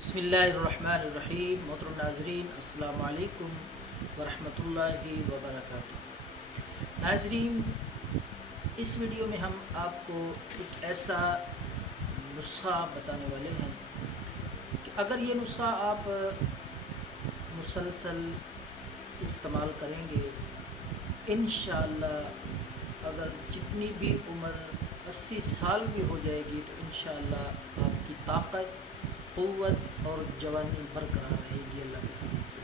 بسم اللہ الرحمن الرحیم۔ محترم ناظرین، السلام علیکم ورحمۃ اللہ وبرکاتہ۔ ناظرین، اس ویڈیو میں ہم آپ کو ایک ایسا نسخہ بتانے والے ہیں کہ اگر یہ نسخہ آپ مسلسل استعمال کریں گے، انشاءاللہ اگر جتنی بھی عمر 80 سال بھی ہو جائے گی تو انشاءاللہ آپ کی طاقت، قوت اور جوانی برقرار رہے گی اللہ کے فضل سے۔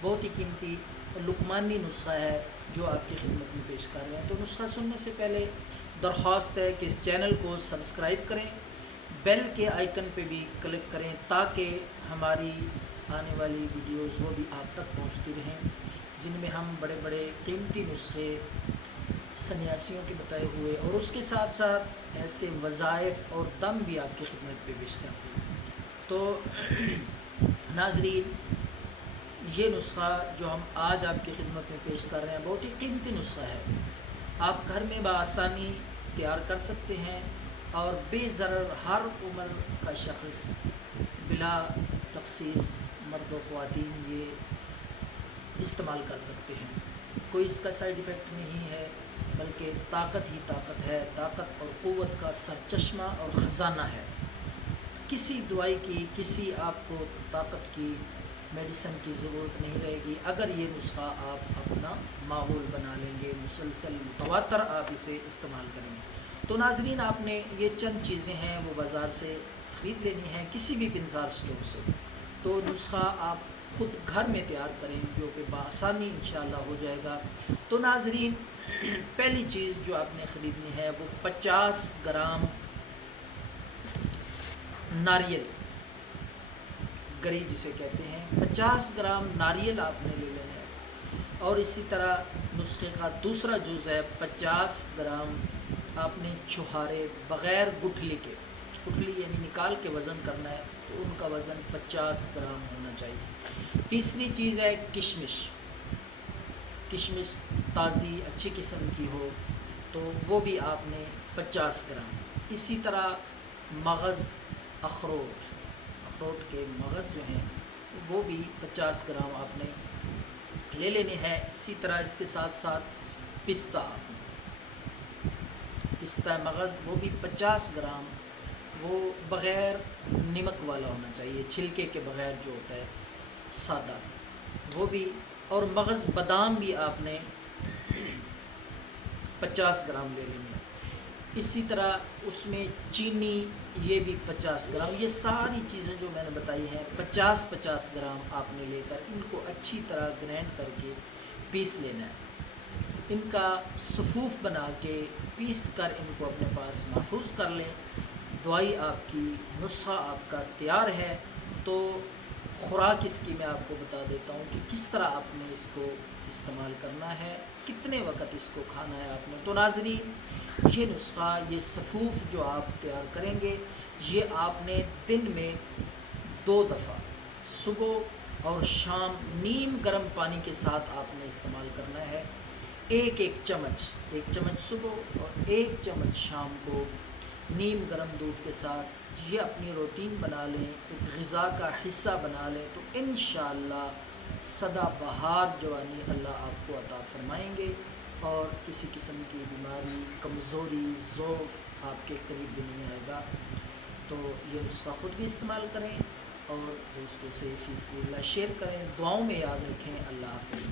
بہت ہی قیمتی لقمانی نسخہ ہے جو آپ کی خدمت میں پیش کر رہے ہیں۔ تو نسخہ سننے سے پہلے درخواست ہے کہ اس چینل کو سبسکرائب کریں، بیل کے آئیکن پہ بھی کلک کریں تاکہ ہماری آنے والی ویڈیوز وہ بھی آپ تک پہنچتی رہیں، جن میں ہم بڑے بڑے قیمتی نسخے سنیاسیوں کے بتائے ہوئے اور اس کے ساتھ ساتھ ایسے وظائف اور دم بھی آپ کی خدمت پہ پیش کرتے ہیں۔ تو ناظرین، یہ نسخہ جو ہم آج آپ کی خدمت میں پیش کر رہے ہیں بہت ہی قیمتی نسخہ ہے۔ آپ گھر میں بآسانی تیار کر سکتے ہیں اور بے ضرر ہر عمر کا شخص بلا تخصیص مرد و خواتین یہ استعمال کر سکتے ہیں۔ کوئی اس کا سائیڈ ایفیکٹ نہیں ہے، بلکہ طاقت ہی طاقت ہے، طاقت اور قوت کا سرچشمہ اور خزانہ ہے۔ کسی دوائی کی، کسی آپ کو طاقت کی میڈیسن کی ضرورت نہیں رہے گی اگر یہ نسخہ آپ اپنا ماحول بنا لیں گے، مسلسل متواتر آپ اسے استعمال کریں گے۔ تو ناظرین، آپ نے یہ چند چیزیں ہیں وہ بازار سے خرید لینی ہیں، کسی بھی پنسار اسٹور سے۔ تو نسخہ آپ خود گھر میں تیار کریں جو کہ بآسانی انشاءاللہ ہو جائے گا۔ تو ناظرین، پہلی چیز جو آپ نے خریدنی ہے وہ 50 گرام ناریل، گری جسے کہتے ہیں، 50 گرام ناریل آپ نے لے لینا ہے۔ اور اسی طرح نسخے کا دوسرا جز ہے 50 گرام آپ نے چھہارے بغیر گٹھلی کے، گٹھلی یعنی نکال کے وزن کرنا ہے، تو ان کا وزن 50 گرام ہونا چاہیے۔ تیسری چیز ہے کشمش، کشمش تازی اچھی قسم کی ہو تو وہ بھی آپ نے 50 گرام۔ اسی طرح مغز، اخروٹ کے مغز جو ہیں وہ بھی 50 گرام آپ نے لے لینے ہیں۔ اسی طرح اس کے ساتھ ساتھ پستہ مغز وہ بھی 50 گرام، وہ بغیر نمک والا ہونا چاہیے، چھلکے کے بغیر جو ہوتا ہے سادہ، وہ بھی۔ اور مغز بادام بھی آپ نے 50 گرام لے لیں گے۔ اسی طرح اس میں چینی، یہ بھی 50 گرام۔ یہ ساری چیزیں جو میں نے بتائی ہیں 50 گرام آپ نے لے کر ان کو اچھی طرح گرینڈ کر کے پیس لینا ہے۔ ان کا صفوف بنا کے پیس کر ان کو اپنے پاس محفوظ کر لیں۔ دوائی آپ کی، نسخہ آپ کا تیار ہے۔ تو خوراک اس کی میں آپ کو بتا دیتا ہوں کہ کس طرح آپ نے اس کو استعمال کرنا ہے، کتنے وقت اس کو کھانا ہے آپ نے۔ تو ناظرین، یہ نسخہ، یہ صفوف جو آپ تیار کریں گے، یہ آپ نے دن میں 2 دفعہ صبح اور شام نیم گرم پانی کے ساتھ آپ نے استعمال کرنا ہے۔ ایک چمچ صبح اور 1 چمچ شام کو نیم گرم دودھ کے ساتھ یہ اپنی روٹین بنا لیں، ایک غذا کا حصہ بنا لیں، تو انشاءاللہ سدا بہار جوانی اللہ آپ کو عطا فرمائیں گے اور کسی قسم کی بیماری، کمزوری، ضعف آپ کے قریب بھی نہیں آئے گا۔ تو یہ نسخہ خود بھی استعمال کریں اور دوستوں سے فی سبیل اللہ شیئر کریں۔ دعاؤں میں یاد رکھیں۔ اللہ حافظ۔